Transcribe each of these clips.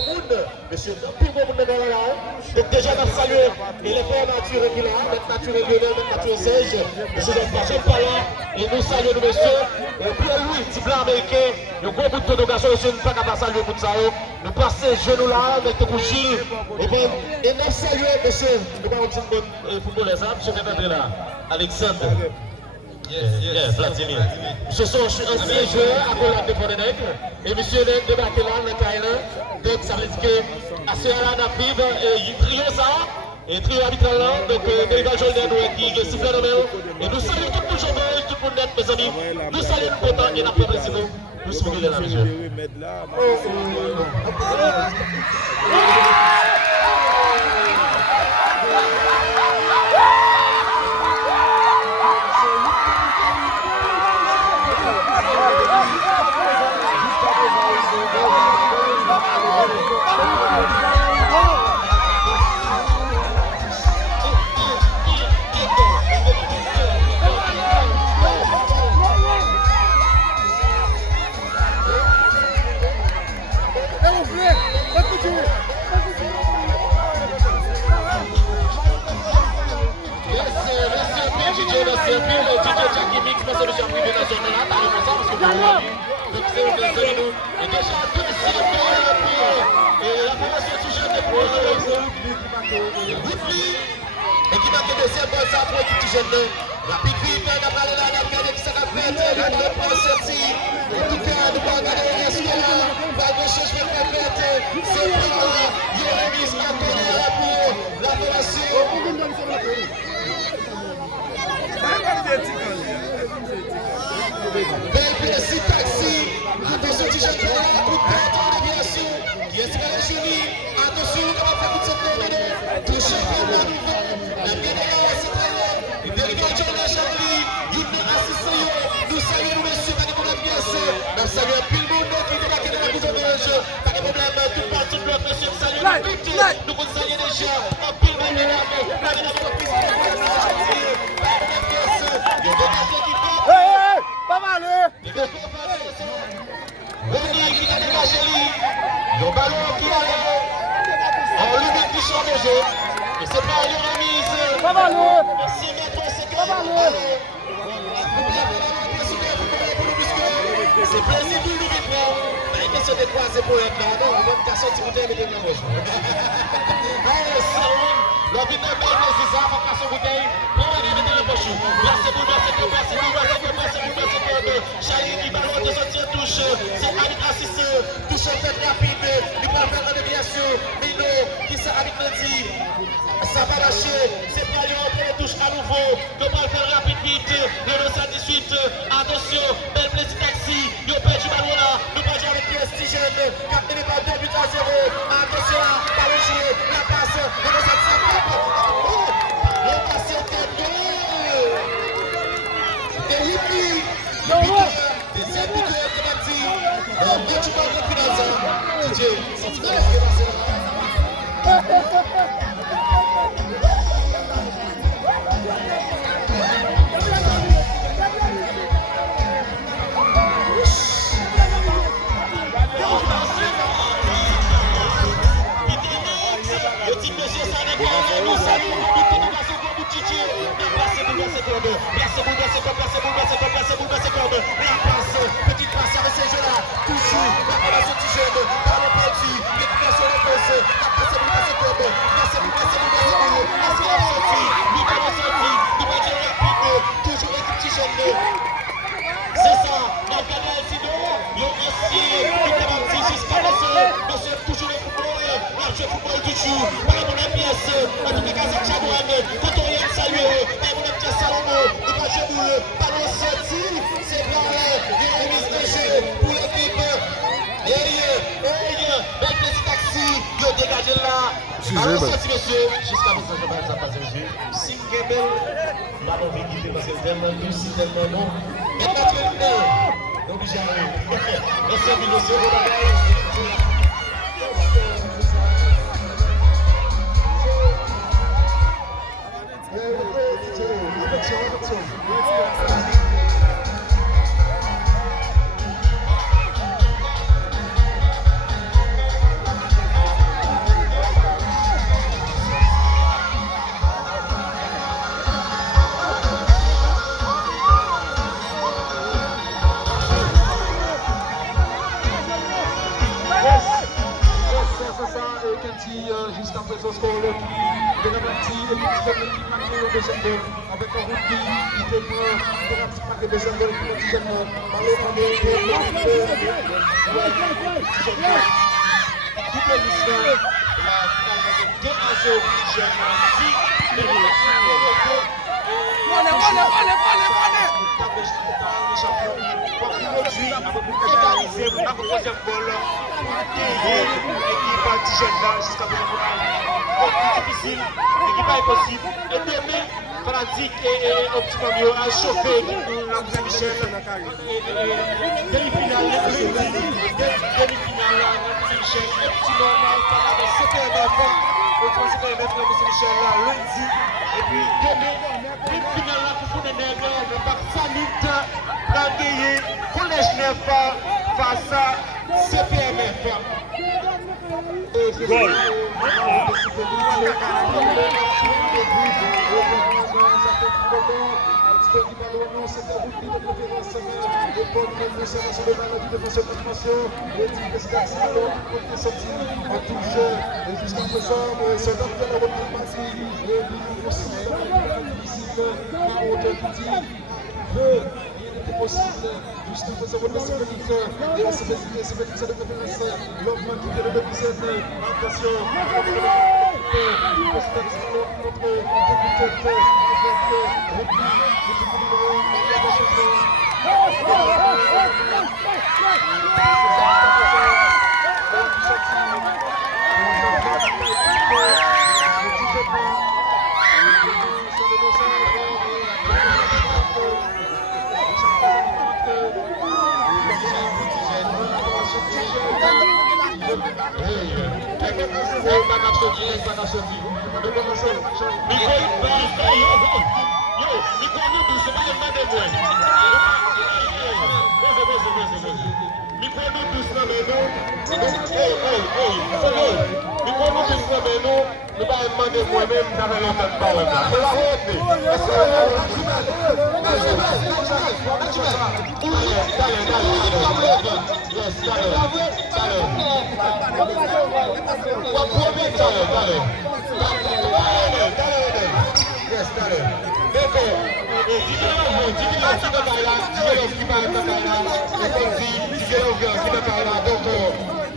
beau monde, monsieur, plus beau monde dans là. Donc déjà, on a salué les frères naturels qui là, notre naturel Lionel, notre naturel Serge, monsieur Jean-François Pala, et nous saluons monsieur, Pierre-Louis, petit blanc américain, le gros bout de délégation, monsieur, nous ne pouvons pas saluer pour ça, nous passons genoux là, avec le couchil, et nous saluons monsieur, nous avons un footballeur, monsieur Fernandez là, Alexandre. Yes, Vladimir. Ce sont anciens joueurs à Colombe de Fontenay. Et monsieur est débarqué là, dans le Caïna. Donc ça veut dire que à ce moment-là, on a pris et trio ça. Et trio arbitral là. Donc, Dérival Jolden qui est sifflé dans le. Et nous saluons tout le monde, tout le monde net, mes amis. Nous saluons le content et nous apprécions. Nous sommes là, monsieur. Le ballon qui arrive, on lui met du champ de jeu, et c'est pas une remise. Pas mal, 6 mètres, c'est quand même. C'est plaisir de lui répondre. Mais il se décroise pour un plan. Non, on va me sortir bouteille avec une bouche. Allez, ça, le vide de bain, c'est ça, on va passer bouteille. Pour aller mettre le poche. Merci pour Chali qui va de sortir touche. C'est Anik assisté. Touche en fait rapide. Il va faire la déviation. Mino qui s'est avec Nancy. Ça va lâcher. C'est pas lui entrer touche à nouveau. Il va faire rapide vite. Le 918. Attention. Belle plaisir taxi. Il a perdu le ballon là. Nous pas jouer avec Prestigène. Capté par 2 buts à 0. Attention là. Pas le jouer. La passe. Le 918. Le passe au tête. C'était Whitney. C'est un but de penalty. Match pas de penalty. DJ, c'est ce qu'on a fait. Petite passe avec ces jeux-là, toujours, la relation du jeune, par le perdu, l'éducation de cause, la passe est c'est comme, toujours l'équipe du jeune. C'est ça, la canal sinon, le ancien, qui commence jusqu'à l'ancien, toujours le football, le football du jour, par la pièce, en tout cas c'est Tchadouane, quand on vient de saluer, et mon petit Salomon, le match de boule, ballon sorti, c'est vrai, il y a une mise de jeu pour l'équipe. Belle petit taxi, il a dégagé là. Ballon sorti monsieur, jusqu'à présent je vais pas passer monsieur. Si Kebel, ballon vient quitter parce que tellement doux, si tellement bon. Mais pas très bien, obligé à aller. Merci monsieur, Penalty jusqu'à présent score le penalty et puis l'équipe marquée au deuxième goal avec un rookie qui te prend penalty marqué au deuxième goal pour le deuxième ballon en double mission la finale 2-0 difficile, l'équipe est possible. Et demain, Fanatique et Optimum a chauffé la Michel. Demi-finale, demi-finale, Michel. Optimum a c'était lundi. Et puis demain, demi-finale pour les nègres, le bac Sanit a gagné Collège Neuf face à CPMF. Gol. Possible, juste après ça, on va se faire et on se fait ça de préférence. L'homme qui fait le demi-set, attention,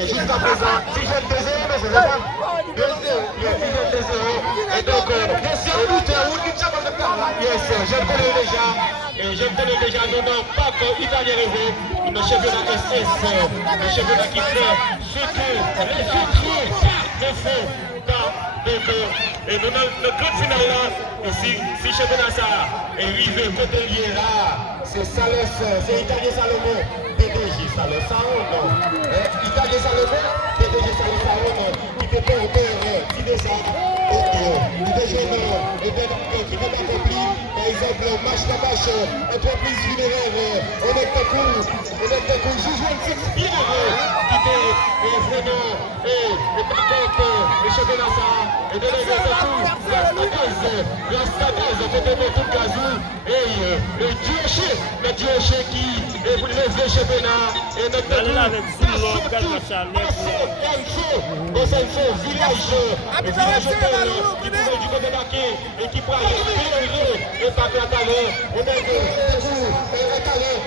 jusqu'à présent, si je te désire, c'est ça. Et donc, je le connais déjà. Et je le connais déjà. Non, pas qu'Italie rêvé. Le championnat SS, le championnat qui fait ce que les autres ne font pas. Et dans le grand final là, si championnat ça est arrivé côté lié là, c'est Salès, c'est Italien Salomon, PDG Salès Salomon. Italien Salomon, PDG Salès Salomon, qui peut porter, qui descend, qui déjeune, et qui n'est pas accompli. Par exemple, match la match, entreprise funéraire, on est un coup, juge un petit funéraire, qui est vraiment, et par contre, le championnat ça, et de l'église de tout, la stadaise, côté de tout Gazou, et le Dieu qui est pour lever le championnat, et notre village qui pourrait du côté d'Aké, et qui pourrait et pas de la talent, on est de talent,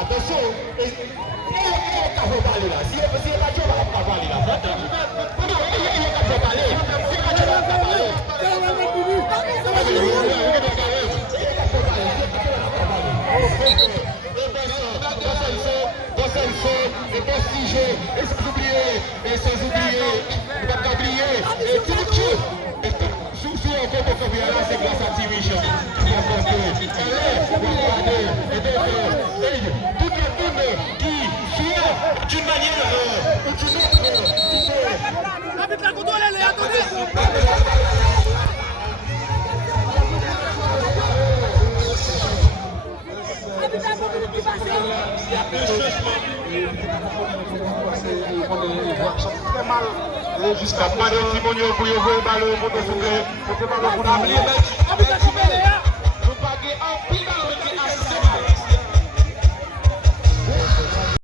attention, et on va parler là, si on va pas parler là, et sans oublier, ne pas oublier, et tout le sous encore pour faire là, c'est grâce à Timichon qui va compter. Et donc, toute la monde qui suit d'une manière ou d'une autre. Avec la contrôle, elle est attendue. Très mal. Jusqu'à pas de Timonio pour y ouvrir le ballon pour te soulever. Pour te ballon pour l'amener.